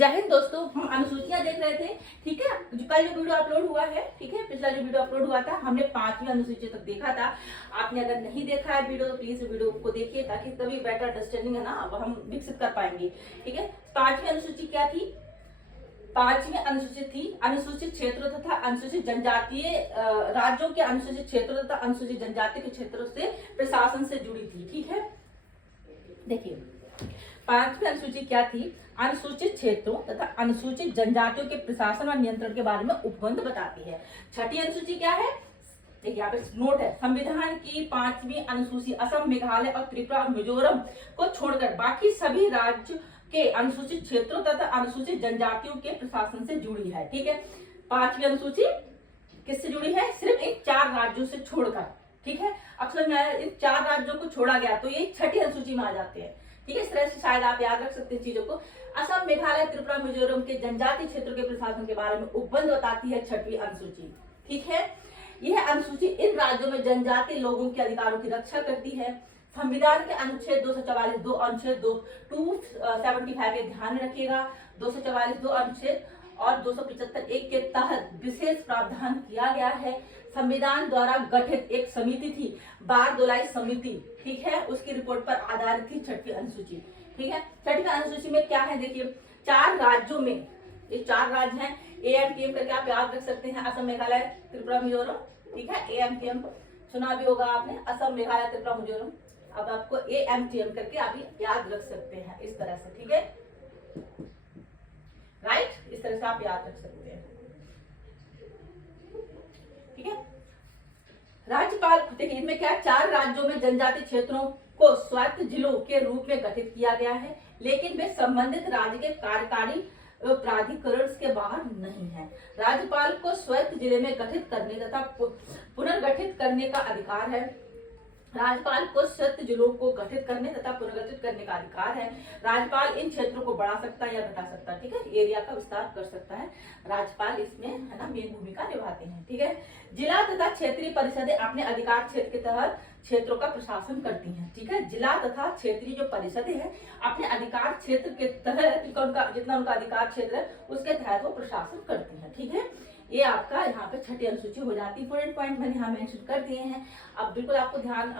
जय हिंद दोस्तों, हम अनुसूचियां देख रहे थे। ठीक है, कल जो वीडियो अपलोड हुआ है, ठीक है, पिछला जो वीडियो अपलोड हुआ था, हमने 5वीं अनुसूची तक देखा था। आपने अगर नहीं देखा है वीडियो तो प्लीज वीडियो को देखिए, ताकि तभी बेटर अंडरस्टैंडिंग है ना हम विकसित कर पाएंगे। ठीक है, 5वीं अनुसूची क्या थी? 5वीं अनुसूची थी अनुसूचित क्षेत्रों तथा अनुसूचित जनजातीय राज्यों के अनुसूचित क्षेत्रों तथा अनुसूचित जनजाति के क्षेत्रों से प्रशासन से जुड़ी थी। ठीक है, देखिए 5वीं अनुसूची क्या थी? अनुसूचित क्षेत्रों तथा अनुसूचित जनजातियों के प्रशासन और नियंत्रण के बारे में उपबंध बताती है। 6ठी अनुसूची क्या है? देखिए यहाँ पे नोट है, संविधान की 5वीं अनुसूची असम, मेघालय और त्रिपुरा, मिजोरम को छोड़कर बाकी सभी राज्य के अनुसूचित क्षेत्रों तथा अनुसूचित जनजातियों के प्रशासन से जुड़ी है। ठीक है, 5वीं अनुसूची किससे जुड़ी है? सिर्फ इन 4 राज्यों से छोड़कर। ठीक है, अक्सर में इन 4 राज्यों को छोड़ा गया तो ये 6ठी अनुसूची में आ जाते हैं। ठीक है, इस तरह से शायद आप याद रख सकते हैं चीजों को। असम, मेघालय, त्रिपुरा, मिजोरम के जनजातीय क्षेत्रों के प्रशासन के बारे में उपबंध बताती है 6वीं अनुसूची। ठीक है, यह अनुसूची इन राज्यों में जनजातीय लोगों के अधिकारों की रक्षा करती है। संविधान के अनुच्छेद 244(2) अनुच्छेद 275 के ध्यान में रखिएगा। 244(2) अनुच्छेद और 275(1) के तहत विशेष प्रावधान किया गया है। संविधान द्वारा गठित एक समिति थी, बारदोलाई समिति। ठीक है, उसकी रिपोर्ट पर आधारित थी 6वीं अनुसूची। ठीक है, 6वीं अनुसूची में क्या है? देखिए 4 राज्यों में, ये 4 राज्य हैं, AMTM करके आप याद रख सकते हैं, असम, मेघालय, त्रिपुरा, मिजोरम। ठीक है, AMTM सुना भी होगा आपने, असम, मेघालय, त्रिपुरा, मिजोरम। अब आपको AMTM करके आप याद रख सकते हैं इस तरह से। ठीक है, राइट, इस तरह से आप याद रख सकते हैं। ठीक है, राज्यपाल, देखिए इनमें क्या, 4 राज्यों में जनजातीय क्षेत्रों को स्वायत्त जिलों के रूप में गठित किया गया है, लेकिन वे संबंधित राज्य के कार्यकारी प्राधिकरण के बाहर नहीं है। राज्यपाल को स्वायत्त जिले में गठित करने तथा पुनर्गठित करने का अधिकार है। राज्यपाल को स्वायत्त जिलों को गठित करने तथा पुनर्गठित करने का अधिकार है। राज्यपाल इन क्षेत्रों को बढ़ा सकता है या घटा सकता है। ठीक है, एरिया का विस्तार कर सकता है। राज्यपाल इसमें है ना मेन भूमिका निभाते हैं। ठीक है, जिला तथा क्षेत्रीय परिषदें अपने अधिकार क्षेत्र के तहत क्षेत्रों का प्रशासन करती हैं। ठीक है, जिला तथा क्षेत्रीय जो परिषदें हैं अपने अधिकार क्षेत्र के तहत उनका जितना उनका अधिकार क्षेत्र है उसके तहत वो प्रशासन करती हैं। ठीक है, ये आपका यहाँ पे 6ठी अनुसूची हो जाती है। इंपोर्टेंट पॉइंट मैंने यहाँ मेंशन कर दिए हैं, अब बिल्कुल आपको ध्यान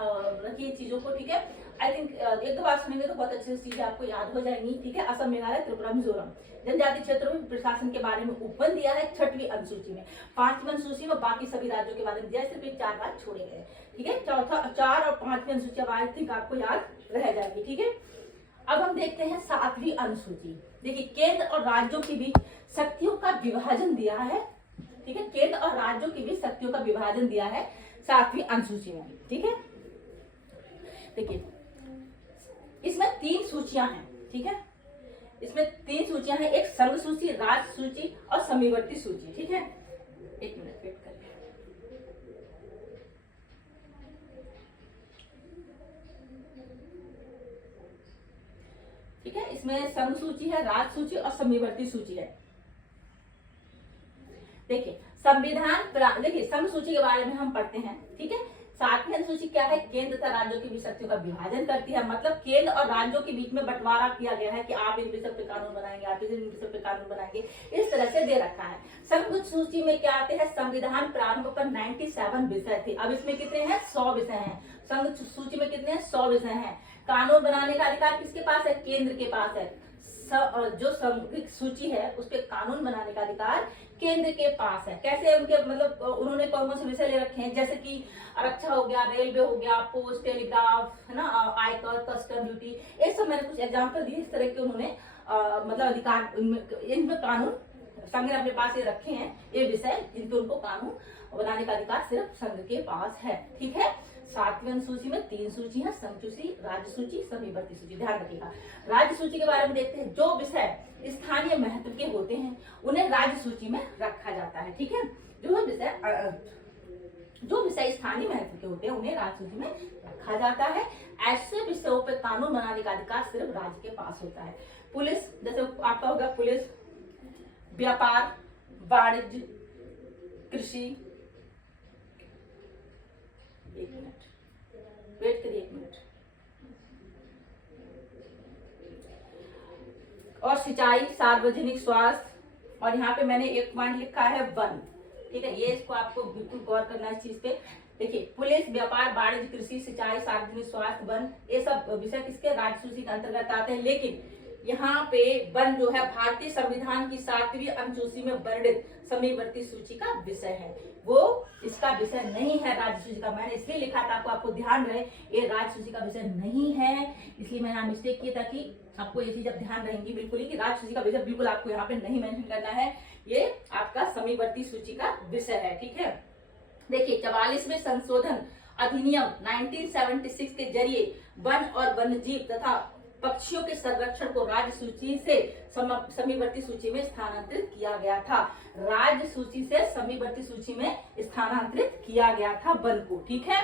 रखिए चीजों को। ठीक है, आई थिंक 1-2 बार सुनेंगे तो बहुत अच्छी चीजें आपको याद हो जाएंगी। ठीक है, असम, मेघालय, त्रिपुरा, मिजोरम जनजातीय क्षेत्रों में प्रशासन के बारे में उपबंध दिया है 6वीं अनुसूची में। 5वीं अनुसूची में बाकी सभी राज्यों के बारे में दिया, सिर्फ 4 राज्य छोड़े गए। ठीक है, 4 और 5वीं अनुसूची आई थिंक आपको याद रह जाएगी। ठीक है, अब हम देखते हैं 7वीं अनुसूची। देखिए केंद्र और राज्यों के बीच शक्तियों का विभाजन दिया है। ठीक है, केंद्र और राज्यों के बीच शक्तियों का विभाजन दिया है 7वीं अनुसूची में। ठीक है, देखिए इसमें 3 सूचियां हैं। ठीक है, इसमें 3 सूचियां हैं, एक सर्व सूची, राज्य सूची और समीवर्ती सूची। ठीक है, 1 मिनट वेट करिए। ठीक है, इसमें संघ सूची है, राज्य सूची और समीवर्ती सूची है। देखिए संविधान, देखिए संघ सूची के बारे में हम पढ़ते हैं। ठीक है, 7वीं अनुसूची क्या है? केंद्र तथा राज्यों के बीच शक्तियों का विभाजन करती है। मतलब केंद्र और राज्यों के बीच में बंटवारा किया गया है कि आप इन विषय पे कानून बनाएंगे, आप इन विषय पे कानून बनाएंगे, इस तरह से दे रखा है। संघ सूची में क्या आते हैं? संविधान प्रारंभ पर 97 विषय थे, अब इसमें कितने हैं? 100 विषय हैं। संघ सूची में कितने हैं? 100 विषय हैं। कानून बनाने का अधिकार किसके पास है? केंद्र के पास है। जो संघ सूची है उस पर कानून बनाने का अधिकार केंद्र के पास है। कैसे उनके मतलब उन्होंने कौन कौन से विषय ले रखे हैं, जैसे कि आरक्षण हो गया, रेलवे हो गया, पोस्ट, टेलीग्राफ, है ना, आयकर, कस्टम ड्यूटी, ये सब मैंने कुछ एग्जाम्पल दिए। इस तरह के उन्होंने मतलब अधिकार इनमें कानून संघ ने अपने पास ये रखे हैं, ये विषय जिनपे उनको कानून बनाने का अधिकार सिर्फ संघ के पास है। ठीक है, 7वीं अनुसूची में 3 सूची है, संघ सूची, राज्य सूची, समीवर्ती सूची। ध्यान रखिएगा। राज्य सूची के बारे में देखते हैं। जो विषय स्थानीय महत्व के होते हैं उन्हें राज्य सूची में रखा जाता है। ठीक है, जो विषय स्थानीय महत्व के होते हैं उन्हें राज्य सूची में रखा जाता है। ऐसे विषयों पर कानून बनाने का अधिकार सिर्फ राज्य के पास होता है। पुलिस, जैसे आपका होगा पुलिस, व्यापार, वाणिज्य, कृषि, 1 मिनट वेट करिए, 1 मिनट। और सिंचाई, सार्वजनिक स्वास्थ्य, और यहाँ पे मैंने एक पॉइंट लिखा है वन। ठीक है, ये इसको आपको बिल्कुल गौर करना है इस चीज पे। देखिए, पुलिस, व्यापार, वाणिज्य, कृषि, सिंचाई, सार्वजनिक स्वास्थ्य, वन, ये सब विषय किसके राज्य सूची के अंतर्गत आते हैं। लेकिन यहाँ पे वन जो है भारतीय संविधान की 7वीं अनुसूची में वर्णित समीवर्ती सूची का विषय है, वो इसका विषय नहीं है राज्य सूची का। मैंने इसलिए लिखा था आपको ध्यान रहे, ये राज्य सूची का विषय नहीं है, इसलिए मैंने यहाँ मिस्टेक किया था कि आपको ये चीज अब ध्यान रहेंगी बिल्कुल ही कि राज्य सूची का विषय बिल्कुल आपको यहाँ पे नहीं मेंशन करना है, ये आपका समीवर्ती सूची का विषय है। ठीक है, देखिए 44वें संशोधन अधिनियम 1976 के जरिए वन और वन्यजीव तथा पक्षियों के संरक्षण को राज्य सूची से समीवर्ती सूची में स्थानांतरित किया गया था। राज्य सूची से समीवर्ती सूची में स्थानांतरित किया गया था वन को। ठीक है,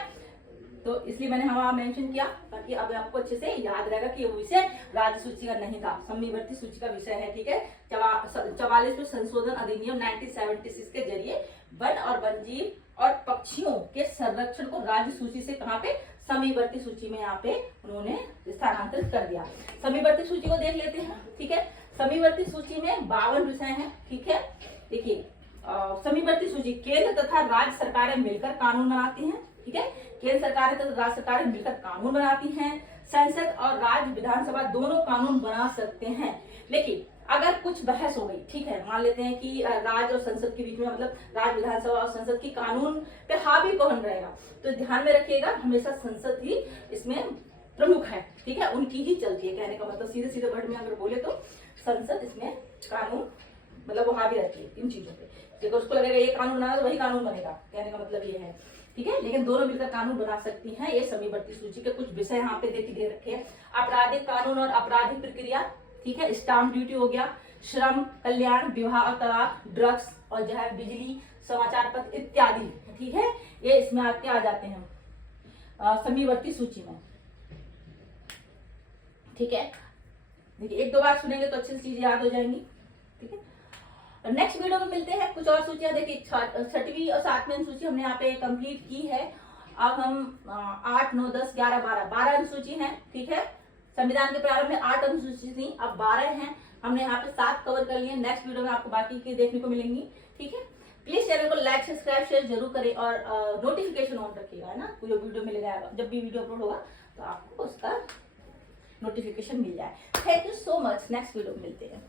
तो इसलिए मैंने वहां मेंशन किया ताकि अब आपको अच्छे से याद रहेगा कि वो विषय राज्य सूची का नहीं था, समीवर्ती सूची का विषय है। ठीक है, 44वें संशोधन अधिनियम 1976 के जरिए वन और वन्यजीव और पक्षियों के संरक्षण को राज्य सूची से कहाँ पे, समीवर्ती सूची में यहाँ पे उन्होंने स्थानांतरित कर दिया। समीवर्ती सूची को देख लेते हैं। ठीक है, समीवर्ती सूची में 52 विषय हैं। ठीक है, देखिए समीवर्ती सूची केंद्र तथा राज्य सरकारें मिलकर कानून बनाती हैं। ठीक है, केंद्र सरकारें तथा राज्य सरकारें मिलकर कानून बनाती हैं। संसद और राज्य विधानसभा दोनों कानून बना सकते हैं, लेकिन अगर कुछ बहस हो गई, ठीक है, मान लेते हैं कि राज्य और संसद के बीच में, मतलब राज्य विधानसभा और संसद की कानून पे हावी कौन रहेगा, तो ध्यान में रखिएगा हमेशा संसद ही इसमें प्रमुख है। ठीक है, उनकी ही चलती है, कहने का मतलब सीधे सीधे वर्ड में अगर बोले तो संसद इसमें कानून मतलब वो हावी रहती है इन चीजों पे। अगर उसको लगेगा ये कानून बना तो वही कानून बनेगा, कहने का मतलब ये है। ठीक है, लेकिन दोनों मिलकर कानून बना सकती हैं। ये समीवर्ती सूची के कुछ विषय यहाँ पे दे रखे हैं। आपराधिक कानून और आपराधिक प्रक्रिया, ठीक है, स्टाम्प ड्यूटी हो गया, श्रम कल्याण, विवाह और तलाक, ड्रग्स और जो है बिजली, समाचार पत्र इत्यादि। ठीक है, ये इसमें आपके आ जाते हैं समीवर्ती सूची में। ठीक है, देखिए एक दो बार सुनेंगे तो अच्छी सी चीजें याद हो जाएंगी। ठीक है, नेक्स्ट वीडियो में मिलते हैं। कुछ और सूचियां, देखिए 6वीं और 7वीं अनुसूची हमने यहाँ पे कंप्लीट की है। अब हम 8, 9, 10, 11, 12 अनुसूची है। ठीक है, संविधान के प्रारंभ में 8 अनुसूची थी, अब 12 हैं। हमने यहाँ पे 7 कवर कर लिए। नेक्स्ट वीडियो में आपको बाकी की देखने को मिलेंगी। ठीक है, प्लीज चैनल को लाइक, सब्सक्राइब, शेयर जरूर करें और नोटिफिकेशन ऑन रखिएगा, है ना। कोई वीडियो मिलेगा, जब भी वीडियो अपलोड होगा तो आपको उसका नोटिफिकेशन मिल जाए। Thank you so much, next video में मिलते हैं।